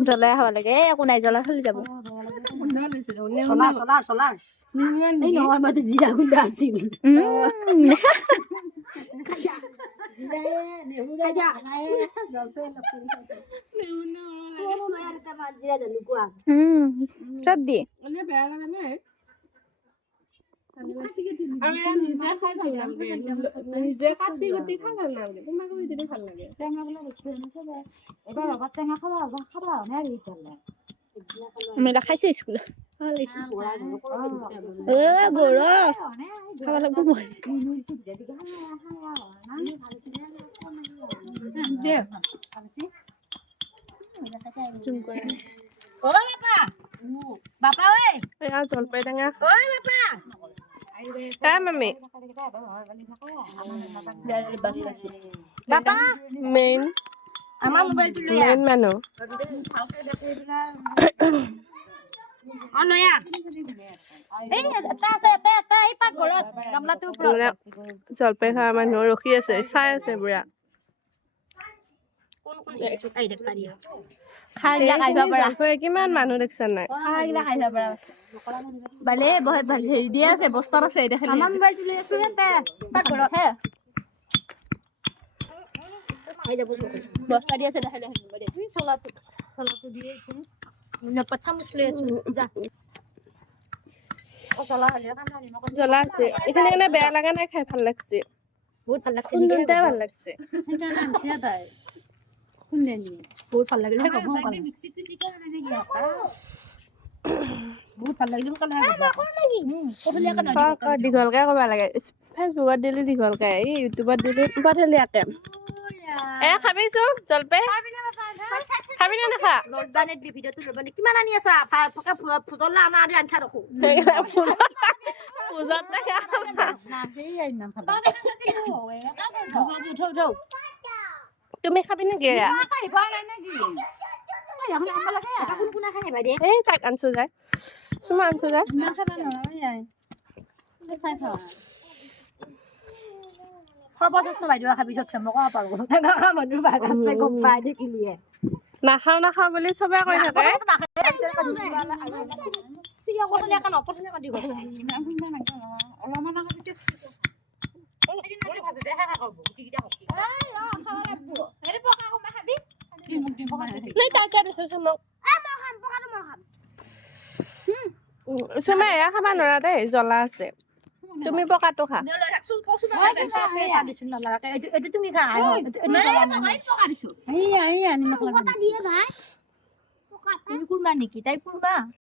জ্বলাই খাব লাগে একো নাই জ্বলা চলি যাব নহয় মই জিৰা গুণ্ডা আছিল চব দিয়ে নিজে কাটি কুটি খাই ভাল নালাগে তোমাক ভাল লাগে টেঙা বোলা বস্তু এবাৰ ৰবাৰ টেঙা খাবা মেলা খাইছো স্কুলত বৰ খাব লাগিব জলপাই টেঙা মামি মেইন আমাৰ মোবাইলটো লৈ মেইন মানুহ নয়া এই এটা আছে এটা এই পাকঘৰত গামলাটো জলপাই খোৱা মানুহ ৰখি আছে চাই আছে বুঢ়া কোন ইচ্ছুক আহি দেখ পাৰি কিমান মানুহ দেখছা নাই ভালে বহুত ভাল হেৰি দিয়ে আছে বস্তাত আছে আমাৰ মোবাইলটো লৈ আছো ইয়াতে পাকঘৰত হে বস্তা দি আছে চলাটো দিয়ে চামুচ লৈ আছো যা জ্বলা আছে এখানে এখানে বেয়া লাগা নাই খাই ভাল লাগছে বহুত ভাল লাগছে সুন্দৰটাই ভাল লাগছে বহুত ভাল লাগিলে বহুত ভাল লাগিলে দীঘলকে ক'ব লাগে ফেচবুকত দিলে দীঘলকে এই ইউটিউবত দিলে পাতলীয়াকে খাবিছো জলপাই খাবি নে নাখা লজ্জানেট ভিডিঅ'টো লবনে কিমান আনি আছা ফুজলা আনা আনি আনছা ৰখো পূজাত তুমি খাবি নেকি এই তাক আনছো যায় চুমা আনছো যায় সৰ্বশ্ৰেষ্ঠ বাইদেউ খাবি চবচে মই ক'ব পাৰো তেনেকুৱা মানুহ ভাগ আছে গম পাই দেখিলিয়ে নাখাও নাখাও বুলি চবে কৈ থাকে চুমে এয়া খাবা নোৱাৰা দেই জ্বলা আছে তুমি পকাটো খা তুমি খা কুৰমা নেকি তাই কুৰমা